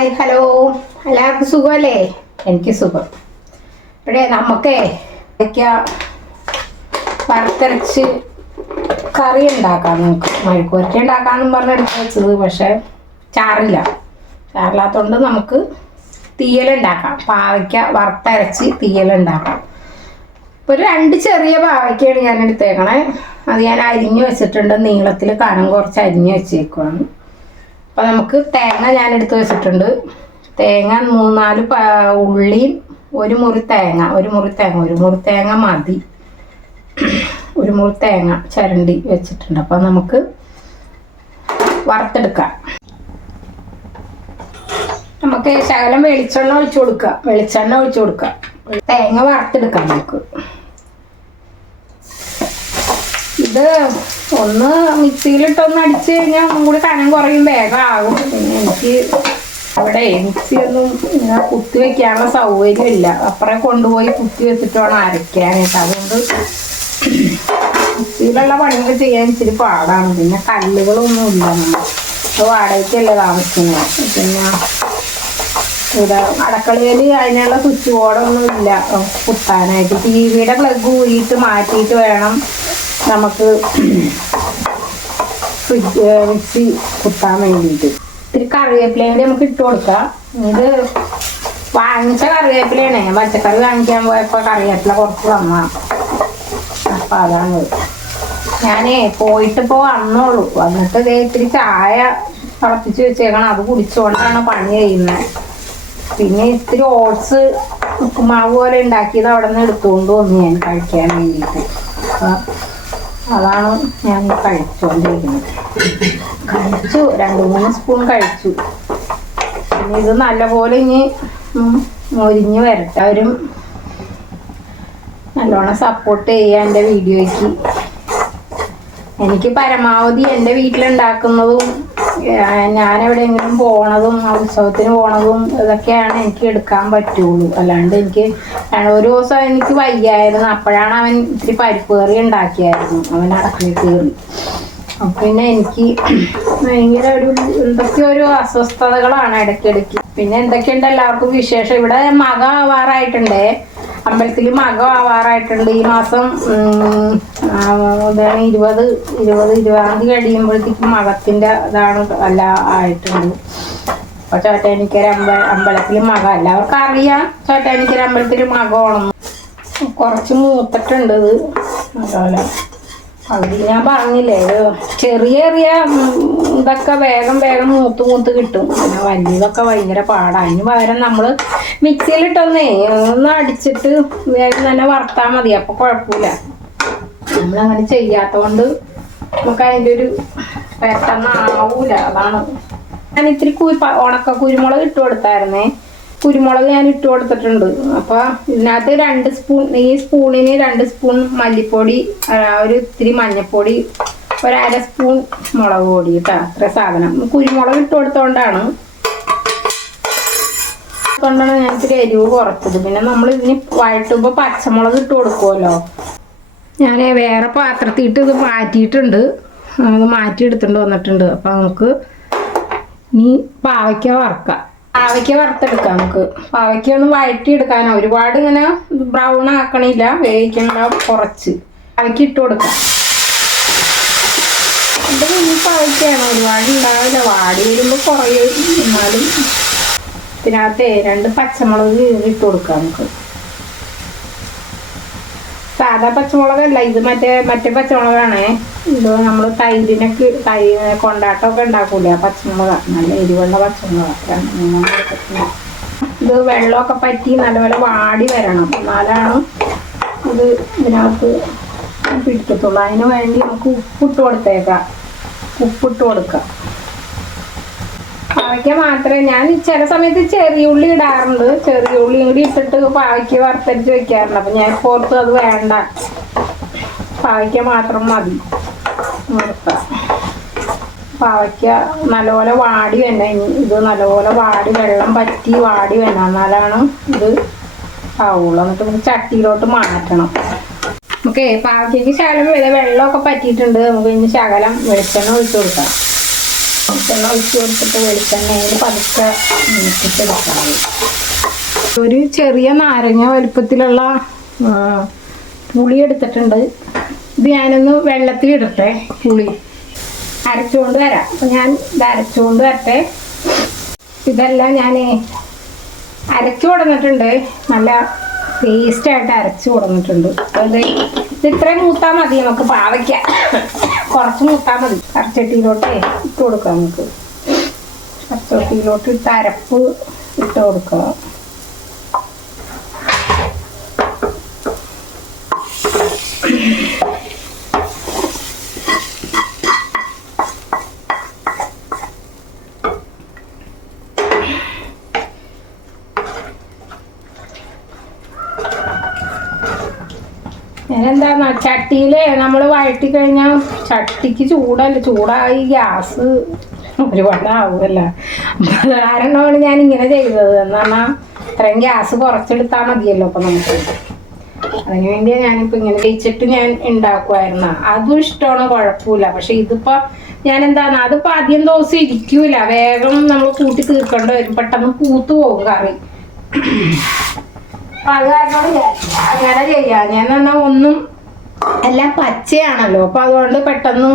Hi hello എല്ലാവർക്കും സുഖമല്ലേ? എനിക്ക് സുഖം. ഇവിടെ നമുക്കേ വറുത്തരച്ച് കറി ഉണ്ടാക്കാം. നമുക്ക് മെഴുക്കുവരട്ടി ഉണ്ടാക്കാമെന്നും പറഞ്ഞെടുത്ത് വെച്ചത്, പക്ഷെ ചാറില്ലാത്തതുകൊണ്ട് നമുക്ക് തീയലുണ്ടാക്കാം. പാവയ്ക്ക വറുത്തരച്ച് തീയലുണ്ടാക്കാം. ഒരു 2 ചെറിയ പാവയ്ക്കയാണ് ഞാൻ എടുത്തേക്കണേ. അത് ഞാൻ അരിഞ്ഞു വെച്ചിട്ടുണ്ട്. നീളത്തിൽ കനം കുറച്ച് അരിഞ്ഞു വെച്ചേക്കുവാണ്. അപ്പോൾ നമുക്ക് തേങ്ങ ഞാൻ എടുത്ത് വെച്ചിട്ടുണ്ട്. തേങ്ങ 3-4 ഉള്ളിയും ഒരു മുറി തേങ്ങ മതി. ഒരു മുറി തേങ്ങ ചിരണ്ടി വെച്ചിട്ടുണ്ട്. അപ്പോൾ നമുക്ക് വറുത്തെടുക്കാം. നമുക്ക് ശകലം വെളിച്ചെണ്ണ ഒഴിച്ചു കൊടുക്കുക. തേങ്ങ വറുത്തെടുക്കാം നമുക്ക്. ഇത് ഒന്ന് മിക്സിയിലിട്ടൊന്ന് അടിച്ച് കഴിഞ്ഞാൽ ഒന്നും കൂടി കനം കുറയും, വേഗം ആകും. പിന്നെ എനിക്ക് അവിടെ മിക്സി ഒന്നും ഇങ്ങനെ കുത്തി വെക്കാനുള്ള സൗകര്യമില്ല. അപ്പുറം കൊണ്ടുപോയി കുത്തി വെച്ചിട്ട് വേണം അരയ്ക്കാനായിട്ട്. അതുകൊണ്ട് മിക്സിയിലുള്ള പണികൾ ചെയ്യാൻ ഇച്ചിരി പാടാണ്. പിന്നെ കല്ലുകളൊന്നും ഇല്ല. നമ്മൾ വാടകയ്ക്കല്ലേ താമസിക്കുന്നത്. പിന്നെ ഇവിടെ അടുക്കളയിൽ അതിനുള്ള സ്വിച്ച് ബോർഡൊന്നും ഇല്ല കുത്താനായിട്ട്. ടിവിയുടെ പ്ലഗ് ഊരിയിട്ട് മാറ്റിയിട്ട് വേണം നമുക്ക് മിക്സി കുത്താൻ വേണ്ടിയിട്ട്. ഇത്തിരി കറിവേപ്പിലയും കൂടി നമുക്ക് ഇട്ട് കൊടുക്കാം. ഇത് വാങ്ങിച്ച കറിവേപ്പിലയാണ്. പച്ചക്കറി വാങ്ങിക്കാൻ പോയപ്പോൾ കറിവേപ്പില കുറച്ച് തന്നാ. അപ്പം അതാണ്. ഞാനേ പോയിട്ടിപ്പോൾ വന്നോളൂ. വന്നിട്ട് ഇത്തിരി ചായ തിളപ്പിച്ച് വെച്ചേക്കണം. അത് കുടിച്ചുകൊണ്ടാണ് പണി ചെയ്യുന്നത്. പിന്നെ ഇത്തിരി ഓട്സ് ഉപ്പുമാവ് പോലെ ഉണ്ടാക്കിയത് അവിടെ നിന്ന് എടുത്തുകൊണ്ട് വന്നു ഞാൻ കഴിക്കാൻ വേണ്ടിയിട്ട്. അപ്പം അതാണ് ഞാൻ കഴിച്ചുകൊണ്ടിരിക്കുന്നത്. 2-3 സ്പൂൺ കഴിച്ചു. പിന്നെ ഇത് നല്ലപോലെ ഇനി മൊരിഞ്ഞ് വരട്ടെ. അവരും നല്ലോണം സപ്പോർട്ട് ചെയ്യുക എൻ്റെ വീഡിയോയ്ക്ക്. എനിക്ക് പരമാവധി എൻ്റെ വീട്ടിലുണ്ടാക്കുന്നതും ഞാൻ എവിടെയെങ്കിലും പോണതും ഉത്സവത്തിന് പോണതും ഇതൊക്കെയാണ് എനിക്ക് എടുക്കാൻ പറ്റുള്ളൂ. അല്ലാണ്ട് എനിക്ക് ഒരു ദിവസം എനിക്ക് വയ്യായിരുന്നു. അപ്പോഴാണ് അവൻ ഇത്തിരി പരിപ്പ് കറി ഉണ്ടാക്കിയായിരുന്നു. അവൻ അടുക്കളയിൽ കയറി. അപ്പം പിന്നെ എനിക്ക് ഭയങ്കര എന്തൊക്കെയോ അസ്വസ്ഥതകളാണ് ഇടയ്ക്കിടയ്ക്ക്. പിന്നെ എന്തൊക്കെയുണ്ട് എല്ലാവർക്കും വിശേഷം. ഇവിടെ മകം ആവാറായിട്ടുണ്ടേ. അമ്പലത്തിൽ മകം ആവാറായിട്ടുണ്ട്. ഈ മാസം 20-20-20 കഴിയുമ്പോഴത്തേക്കും മകത്തിൻ്റെ ഇതാണ് എല്ലാം ആയിട്ടുണ്ട്. അപ്പോൾ ചോറ്റാനിക്കര അമ്പലത്തിൽ മകം എല്ലാവർക്കും അറിയാം. ചോറ്റാനിക്കര അമ്പലത്തിൽ മകമാണെന്ന്. കുറച്ച് മൂത്തിട്ടുണ്ട് ഇത്. അതുപോലെ അവിടെ ഞാൻ പറഞ്ഞില്ലേ, ചെറിയ ഇതൊക്കെ വേഗം മൂത്ത് കിട്ടും. പിന്നെ വലിയതൊക്കെ ഭയങ്കര പാടാണ്. അതിന് പകരം നമ്മൾ മിക്സിയിലിട്ടൊന്ന് അടിച്ചിട്ട് വേഗം തന്നെ വറുത്താൽ മതി. അപ്പോൾ കുഴപ്പമില്ല. നമ്മളങ്ങനെ ചെയ്യാത്തതുകൊണ്ട് നമുക്ക് അതിൻ്റെ ഒരു പെട്ടെന്ന് ആവൂല. അതാണ്. ഞാൻ ഇത്തിരി ഉണക്ക കുരുമുളക് ഇട്ട് കൊടുത്തായിരുന്നേ. കുരുമുളക് ഞാൻ ഇട്ട് കൊടുത്തിട്ടുണ്ട്. അപ്പോൾ ഇതിനകത്ത് 2 സ്പൂൺ, ഈ സ്പൂണിന് 2 സ്പൂൺ മല്ലിപ്പൊടി, ഒരു ഇത്തിരി മഞ്ഞൾപ്പൊടി, 1/2 സ്പൂൺ മുളക് പൊടി കേട്ടോ. അത്ര സാധനം കുരുമുളക് ഇട്ട് കൊടുത്തോണ്ടാണ് ഞാൻ ഇത്തിരി എരിവ് കുറച്ചത്. പിന്നെ നമ്മൾ ഇതിന് വഴറ്റുമ്പോൾ പച്ചമുളക് ഇട്ട് കൊടുക്കുമല്ലോ. ഞാൻ വേറെ പാത്രത്തിട്ട് ഇത് മാറ്റിയിട്ടുണ്ട്. അത് മാറ്റിയെടുത്തുകൊണ്ട് വന്നിട്ടുണ്ട്. അപ്പോൾ നമുക്ക് ഇനി പാവയ്ക്ക വറുക്കാം. പാവയ്ക്ക വറുത്തെടുക്കാം നമുക്ക്. പാവയ്ക്ക ഒന്ന് വഴറ്റിയെടുക്കാനോ, ഒരുപാട് ഇങ്ങനെ ബ്രൗൺ ആക്കണില്ല, വേവിക്കണ്ട, കുറച്ച് പാവയ്ക്ക ഇട്ട് കൊടുക്കാം. ഇത് ഈ പാവയ്ക്കാണ്, ഒരുപാട് ഉണ്ടാവില്ല. വാടി വരുമ്പോൾ കുറയും. എന്നാലും ഇതിനകത്ത് 2 പച്ചമുളക് ഇട്ട് കൊടുക്കാം നമുക്ക്. സാധാ പച്ചമുളകല്ല ഇത്, മറ്റേ പച്ചമുളകാണേ. ഇത് നമ്മൾ തൈരിനൊക്കെ കൊണ്ടാട്ടമൊക്കെ ഉണ്ടാക്കൂലേ, ആ പച്ചമുളക്. നല്ല എരിവുള്ള പച്ചമുളക്. ഇത് വെള്ളമൊക്കെ പറ്റി നല്ലപോലെ വാടി വരണം. എന്നാലാണ് ഇത് ഇതിനകത്ത് പിടിക്കത്തുള്ളൂ. അതിന് വേണ്ടി നമുക്ക് ഉപ്പിട്ട് കൊടുത്തേക്കാം. പാവയ്ക്ക മാത്രമേ ഞാൻ ചില സമയത്ത് ചെറിയ ഉള്ളി ഇടാറുണ്ട്. ചെറിയ ഉള്ളി കൂടി ഇട്ടിട്ട് പാവയ്ക്ക വറുത്തരിച്ച് വെക്കാറുണ്ട്. അപ്പം ഞാൻ ഓർത്ത് അത് വേണ്ട, പാവയ്ക്ക മാത്രം മതി വറുക്കാം. പാവയ്ക്ക നല്ലപോലെ വാടി വേണ്ട. ഇത് നല്ലപോലെ വാടി വെള്ളം പറ്റി വാടി വേണ്ട, എന്നാലാണ് ഇത് ആവുള്ളൂ. എന്നിട്ട് നമുക്ക് ചട്ടിയിലോട്ട് മാറ്റണം. നമുക്ക് പാവയ്ക്കയ്ക്ക് ശകലം വെള്ളമൊക്കെ പറ്റിയിട്ടുണ്ട്. നമുക്ക് ഇനി ശകലം വെളിച്ചെണ്ണ ഒഴിച്ചു കൊടുക്കാം. വെളിച്ചെണ്ണ ഒഴിച്ച് കൊടുത്തിട്ട് വെളിച്ചെണ്ണയിൽ പതുക്കെ നീട്ടിട്ടെടുക്കാം. ഒരു ചെറിയ നാരങ്ങ വലുപ്പത്തിലുള്ള പുളി എടുത്തിട്ടുണ്ട്. ഇത് ഞാനൊന്ന് വെള്ളത്തിലിടട്ടെ. പുളി അരച്ചുകൊണ്ട് വരാം. അപ്പം ഞാൻ ഇത് അരച്ചുകൊണ്ട് വരട്ടെ. ഇതെല്ലാം ഞാൻ അരച്ചു കൊടുത്തിട്ടുണ്ട്. നല്ല പേസ്റ്റായിട്ട് അരച്ചു കൊടുത്തിട്ടുണ്ട്. അപ്പോൾ ഇത് ഇത്രയും മൂത്താൽ മതി. നമുക്ക് പാവയ്ക്ക കുറച്ച് മൂത്താൽ മതി. കറിച്ചട്ടിയിലോട്ട് ഇട്ട് കൊടുക്കാം. നമുക്ക് കറിച്ചട്ടിയിലോട്ട് ഇട്ട് അരപ്പ് ഇട്ട് കൊടുക്കുക. ഞാനെന്താ ചട്ടിയിൽ നമ്മൾ വഴറ്റി കഴിഞ്ഞാൽ ചട്ടിക്ക് ചൂടായി ഗ്യാസ് ഒരുപാടാവുമല്ലോ. അത് കാരണമാണ് ഞാൻ ഇങ്ങനെ ചെയ്തത്. എന്നാ ഇത്രയും ഗ്യാസ് കുറച്ചെടുത്താൽ മതിയല്ലോ. അപ്പം നമുക്ക് അതിന് വേണ്ടിയാണ് ഞാനിപ്പോൾ ഇങ്ങനെ വെച്ചിട്ട് ഞാൻ ഉണ്ടാക്കുമായിരുന്നു. അതും ഇഷ്ടമാണ്, കുഴപ്പമില്ല. പക്ഷെ ഇതിപ്പോൾ ഞാൻ എന്താണ്, അതിപ്പോൾ ആദ്യം ദിവസം ഇരിക്കൂല. വേഗം നമ്മൾ കൂട്ടി തീർക്കേണ്ടി വരും. പെട്ടെന്ന് പൂത്തു പോകും കറി. അപ്പം അത് കാരണം അങ്ങനെ ചെയ്യാം. ഞാൻ എന്നാൽ ഒന്നും എല്ലാം പച്ചയാണല്ലോ. അപ്പം അതുകൊണ്ട് പെട്ടെന്ന്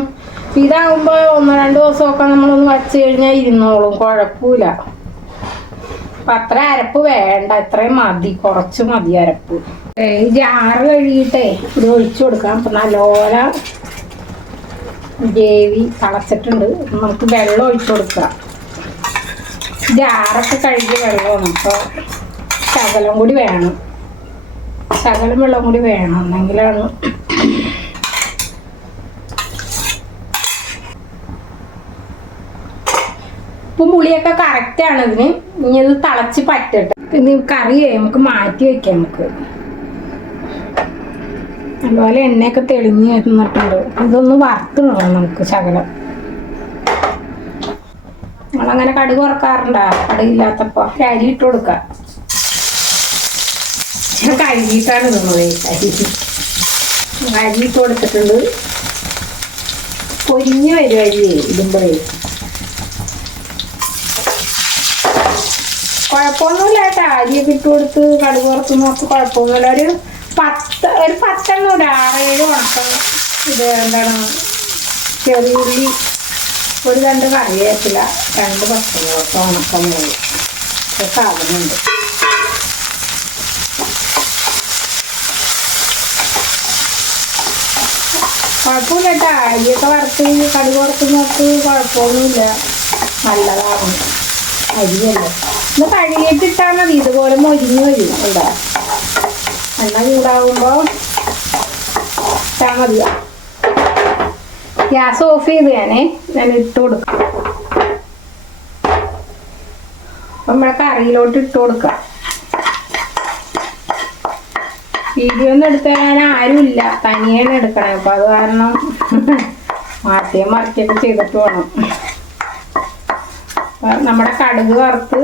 ഇതാകുമ്പോൾ 1-2 ദിവസമൊക്കെ നമ്മളൊന്ന് വച്ച് കഴിഞ്ഞാൽ ഇരുന്നോളും, കുഴപ്പമില്ല. അപ്പം അത്ര അരപ്പ് വേണ്ട, ഇത്രയും മതി, കുറച്ച് മതി അരപ്പ്. ഈ ജാറ് കഴുകിയിട്ടേ ഇത് ഒഴിച്ചു കൊടുക്കാം. അപ്പം നല്ലപോലെ ഗ്രേവി തിളച്ചിട്ടുണ്ട്. നമുക്ക് വെള്ളം ഒഴിച്ചു കൊടുക്കാം. ജാറൊക്കെ കഴുകി വെള്ളമാണ്. അപ്പോൾ ശകലം കൂടി വേണം, ശകലം വെള്ളം കൂടി വേണം, എന്നെങ്കിലാണ് ഉപ്പും പുളിയൊക്കെ കറക്റ്റാണ് ഇതിന്. ഇനി ഇത് തിളച്ച് പറ്റട്ടെ. ഇനി കറിയേ നമുക്ക് മാറ്റി വയ്ക്കാം. നമുക്ക് അതുപോലെ എണ്ണയൊക്കെ തെളിഞ്ഞ് വരുന്നിട്ടുണ്ട്. ഇതൊന്ന് വറുത്തിടണം നമുക്ക് ശകലം. നമ്മളങ്ങനെ കടുക് വറക്കാറുണ്ടോ? കടുകില്ലാത്തപ്പോൾ അരി ഇട്ട് കൊടുക്കാം. ഞാൻ കഴുകിയിട്ടാണ് ഇടുന്നത്. അരി ഇട്ട് കൊടുത്തിട്ടുണ്ട്. പൊരിഞ്ഞ് വരും അരി ഇടുമ്പോഴേ. കുഴപ്പമൊന്നുമില്ല കേട്ടോ. അരിയൊക്കെ ഇട്ട് കൊടുത്ത് കടുക് വറുക്കുന്നൊക്കെ കുഴപ്പമൊന്നുമില്ല. ഒരു 10 6-7 ഉണക്കം ഇത് എന്താണ് ചെറിയുള്ളി, ഒരു 2 കറിവേപ്പില, 2 പച്ചമുളക്, ഉണക്കമുളക് സാധനമുണ്ട്. കുഴപ്പമില്ല കേട്ടോ. അരിയൊക്കെ വറുത്ത് കടുക് വറുക്കുന്നൊക്കെ കുഴപ്പമൊന്നുമില്ല, നല്ലതാണ്. അരിയല്ലേ ഒന്ന് കഴുകിയിട്ടിട്ടാൽ മതി. ഇതുപോലെ മൊരിഞ്ഞ് വരും. എന്താ എണ്ണ ചൂടാകുമ്പോൾ ഇട്ടാൽ മതി. ഗ്യാസ് ഓഫ് ചെയ്ത് ഞാൻ ഇട്ട് കൊടുക്കാം. അപ്പം നമ്മുടെ കറിയിലോട്ട് ഇട്ട് കൊടുക്കാം. വീഡിയോ ഒന്നും എടുത്തു തരാൻ ആരുമില്ല, തനിയാണ് എടുക്കണേ. അപ്പം അത് കാരണം മാറ്റിയും മറിക്കൊക്കെ ചെയ്തിട്ട് വേണം. നമ്മുടെ കടുക് വറുത്ത്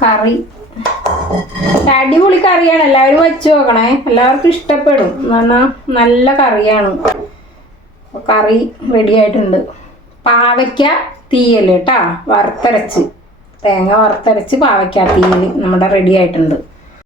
കറി അടിപൊളി കറിയാണ്. എല്ലാവരും വെച്ച് നോക്കണേ, എല്ലാവർക്കും ഇഷ്ടപ്പെടും. എന്നാൽ നല്ല കറിയാണ്. കറി റെഡി ആയിട്ടുണ്ട്. പാവയ്ക്ക തീയൽ കേട്ടോ, വറുത്തരച്ച്, തേങ്ങ വറുത്തരച്ച് പാവയ്ക്ക തീയൽ നമ്മുടെ റെഡി ആയിട്ടുണ്ട്.